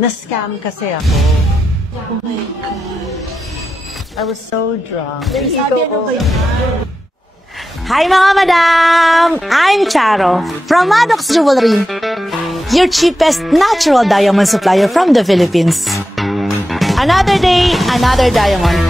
Na-scam kasi ako. Oh my God. I was so drunk. Hi mga madam! I'm Charo from Maddox Jewelry, your cheapest natural diamond supplier from the Philippines. Another day, another diamond.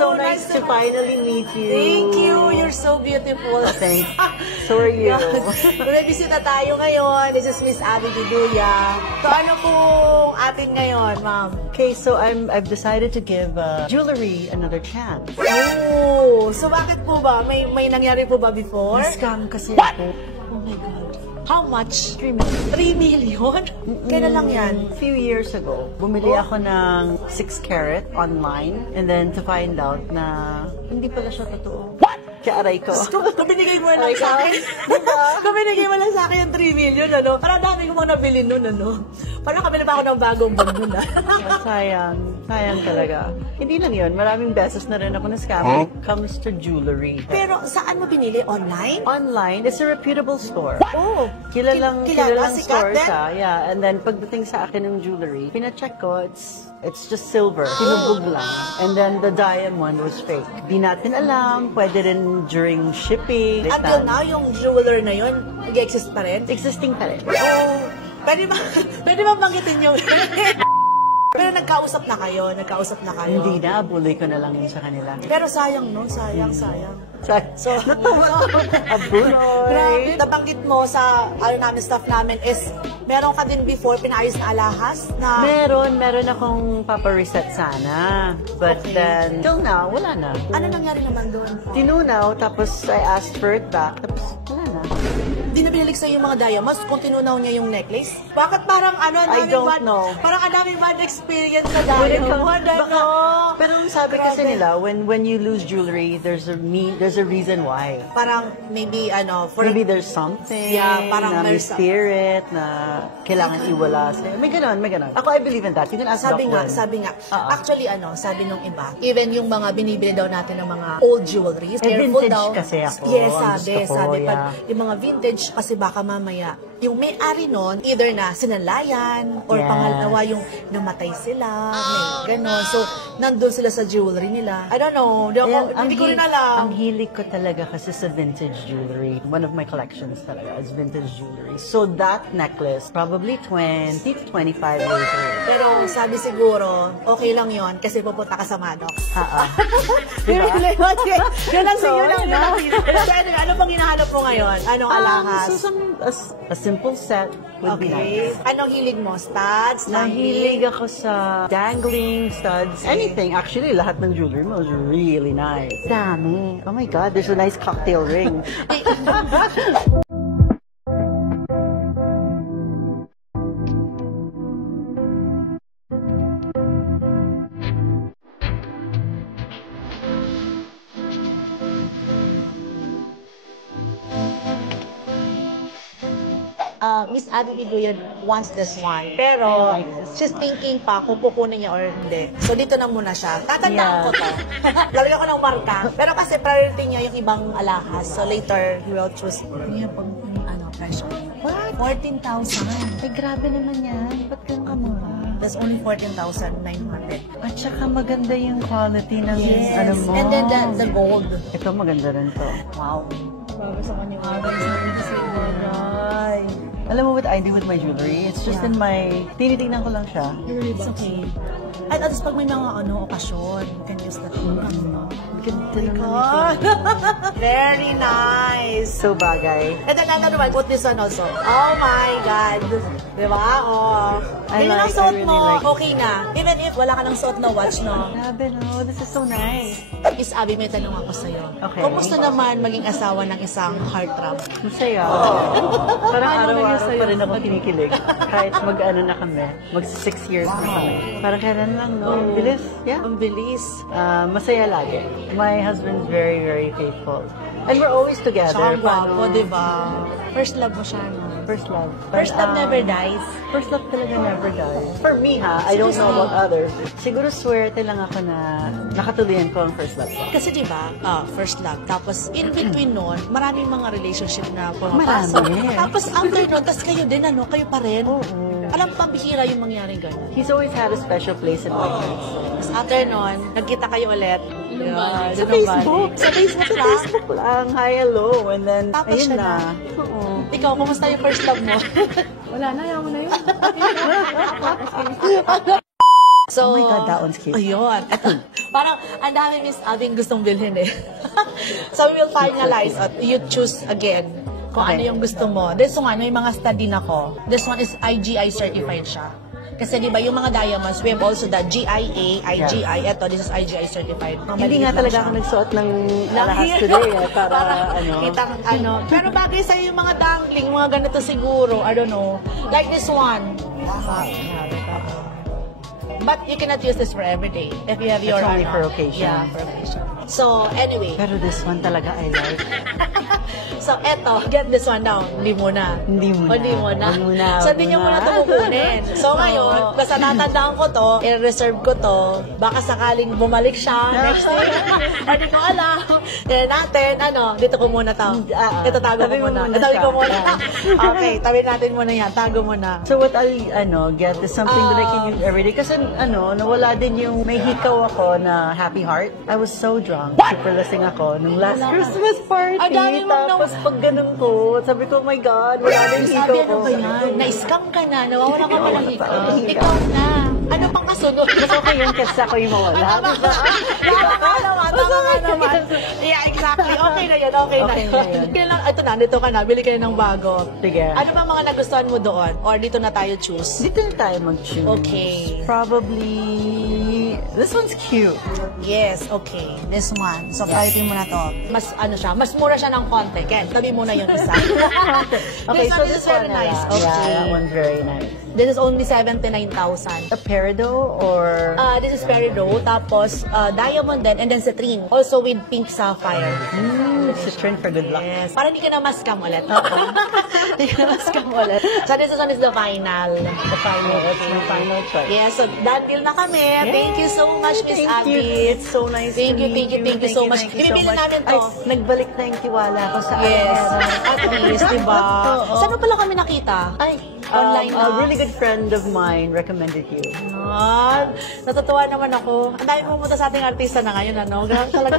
So nice to finally meet you. Thank you. You're so beautiful. Thanks. So are you. May bisita tayo ngayon. This is Miss Abby Diduya. So ano pong atin ngayon, ma'am? Okay, so I've decided to give jewelry another chance. Oh, so bakit po ba? May nangyari po ba before? Na-scam kasi ako. Oh my God. How much? 3 million. 3 million? Kailan lang yan? A few years ago, bumili ako ng 6 carat online and then to find out na hindi pala siya totoo. What? Kaya aray ko. Kung binigay mo lang sa akin, kung binigay mo lang sa akin yung 3 million, ano? Parang dami ko mga nabili nun, ano? Parang kabili pa ako ng bagong bag nun, Sayang. Sayang talaga. Hindi lang yun. Maraming beses na rin ako na-scam when it comes to jewelry. Pero saan mo binili? Online? Online, it's a reputable store. Oh. Kilalang sikat store din? siya. Yeah, and then pagdating sa akin ng jewelry, pina-check ko, it's just silver. Tinubog lang. And then the diamond was fake. Di natin alam. Pwede rin during shipping. Until now, yung jeweler na yun, nag-exist pa rin? Existing pa rin. Oh. Pwede ba banggitin yung... Pero nagkausap na kayo? Hindi na, buloy ko na lang yun sa kanila. Pero sayang, no? Sayang. So, natuwa ako. Abuloy. Grabe, nabanggit mo sa namin, staff namin is, meron ka din before pinaayos na alahas na... Meron akong papareset sana. But then, till now, wala na. Ano nangyari naman doon? Tinunaw, tapos I asked for it back, tapos wala na. Hindi na binalik sa'yo yung mga diamonds kung tinunaw niya yung necklace? Bakit parang I don't know. Parang ang daming bad experience na diamond, Pero sabi kasi nila, when you lose jewelry, there's a reason why. Parang maybe Maybe there's something parang na may spirit na kailangan iwala sa'yo. May ganon. Ako, I believe in that. You can ask Sabi nga. Actually, sabi nung iba, even yung mga binibili daw natin ng mga old jewelry, careful vintage daw. kasi ako. Yes, Gusto ko, sabi. yeah. Pag yung mga vintage, kasi baka mamaya, yung may-ari nun, either na sinalayan, or pangalawa yung namatay sila, may ganon. So, nandun sila sa jewelry nila. I don't know. Hindi ko rin alam. Ang hilig ko talaga kasi sa vintage jewelry. One of my collections talaga is vintage jewelry. So that necklace, probably 20 to 25 years old. Pero sabi siguro, okay lang yon kasi pupunta ka sa Maddox. Diba? Yun lang sa'yo lang. So anyway, ano pang hinahanap mo ngayon? Anong alahas? A simple set would be nice. Anong hilig mo? Studs? Nahilig ako sa dangling studs. Anything. Actually, lahat ng jewelry mo is really nice. Dami. Oh my God, there's a nice cocktail ring. Miss Abby Diduya wants this one. Pero, she's thinking pa kung kukunin niya or hindi. So, dito na muna siya. Tatandaan ko to. Lalagyan ko ng marka. Pero kasi priority niya yung ibang alahas. So, later, he will choose. Yung price. What? 14,000. Ay, grabe naman yan. Ba't ganun ka mura? That's only 14,900. At saka maganda yung quality ng mo. And then the gold. Ito maganda rin to. Wow. Grabe sa kanya. Alam mo what I do with my jewelry? It's just in my... Tinitingnan ko lang siya. It's okay. At least pag may mga okasyon, you can use that. Ganda naman ito. Very nice. So bagay. And then another one, put this one also. Oh my God. Diba? Yun ang suot mo. Okay na. Even if wala ka ng suot na watch, no? Grabe, no? This is so nice. Miss Abby, may tanong ako sa'yo. Okay. Kumusta naman maging asawa ng isang heartthrob? Masaya. Parang araw-araw pa rin ako kinikilig. Kahit mag-ano na kami. Mag-6 years na kami. Parang kailan lang, no? Ang bilis. Yeah. Ang bilis. Masaya lagi. My husband's very, very faithful. And we're always together. Tsaka ang gwapo, Paano- di ba? First love mo siya, no? First love. First love never dies. First love talaga never dies. For me, ha, I don't know about others. Siguro swerte lang ako na nakatuloyan ko ang first love ko. Kasi di ba, first love. Tapos, in between nun, maraming mga relationship na pumapasok. Marami. Tapos, after nun, tapos kayo din, ano, kayo pa rin. Oo. Alam, pambihira yung mangyari gano'n. He's always had a special place in my heart. Tapos, after nun, nagkita kayo ulit. Yeah, Sa dun ang Facebook. balik. Sa Facebook Sa lang. Facebook lang. Hi, hello. And then, Tapos ayun siya na. na. Oo. Ikaw, kumusta yung first love mo? Wala na, yaman na yun. So, Oh my God, that one's cute. Ayun. Eto, parang ang dami Miss Abing gustong bilhin eh. So, we will finalize at you choose again kung Okay. ano yung gusto mo. This one, may mga study na ko. This one is IGI certified siya. Kasi di ba yung mga diamonds, we have also the GIA, IGI. Ito, this is IGI certified. Hindi nga talaga ako nagsuot ng alahas today para ano. Kitang ano. Pero bagay sa'yo yung mga dangling, mga ganito siguro. I don't know. Like this one. But you cannot use this for every day. If you have your... It's only ano, for occasion. Yeah, for occasion. So, anyway. Pero this one talaga I like. So, eto, get this one down. Hindi muna. Hindi muna. O, hindi muna. Hindi muna, So, hindi niyo muna ito kukunin. So, ngayon, basta natandaan ko to, i-reserve ko to, baka sakaling bumalik siya next week. Hindi ko alam. Yan natin, ano, dito ko muna to. Ito, tago Tabi ko mo muna. muna Tabi ko siya. muna. Yeah. Okay, tabi natin muna yan. Tago muna. So what I'll get is something that I can use every day. Kasi nawala din yung may hikaw ako na happy heart. I was so drunk. Super lasing ako nung last Christmas party. Ang dami mong Tapos pag ganun ko, sabi ko, oh my God, wala na yung hikaw Sabi, ko. ano ba yan? Na-scam ka na. Nawawala ka pa ng hikaw. Ikaw na. Ano pang kasunod? Mas okay yung kesa ko yung mawala. Tama Diba? ka naman, tama ka naman. Yeah, exactly. Okay na yun, okay na Okay yun. na yun. Kailan, ito na, dito ka na, bili ka na ng bago. Sige. Ano ba mga nagustuhan mo doon? Or dito na tayo choose? Dito na tayo mag-choose. Okay. Probably, this one's cute. Yes, okay. This one. So, priority mo na to. Mas, ano siya, mas mura siya ng konti. Ken, tabi mo na yung isa. Okay, so this this one is very one, nice. Yeah, Okay. that one's very nice. This is only 79,000. A peridot or... This is peridot, tapos diamond din, and then citrine. Also with pink sapphire. Citrine for good luck. Yes. Para hindi ka na ma-scam ulit. Hindi ka na ma-scam ulit. So this one is the final. The final, that's my final choice. Yes, so that deal na kami. Thank you so much, Miss Thank Abby. you. It's so nice Thank to you, thank you, meet thank you so much. Thank you so Ibibili much. namin to. Ay, nagbalik na yung tiwala ko sa Yes. araw-araw. At least, diba? Oo. Saan mo pala kami nakita? Ay, Online a na. really good friend of mine recommended you. Natutuwa naman ako. Ang dami pumunta sa ating artista na ngayon, ano? Grabe talaga.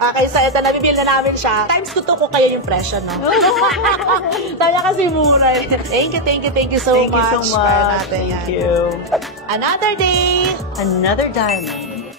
Okay, so ito, nabibili na namin siya. Times 2 ko kaya yung presyo, no? Taya kasi mura eh. Thank you so Thank much. you so Para much. natin yan. Thank you. Another day. Another diamond.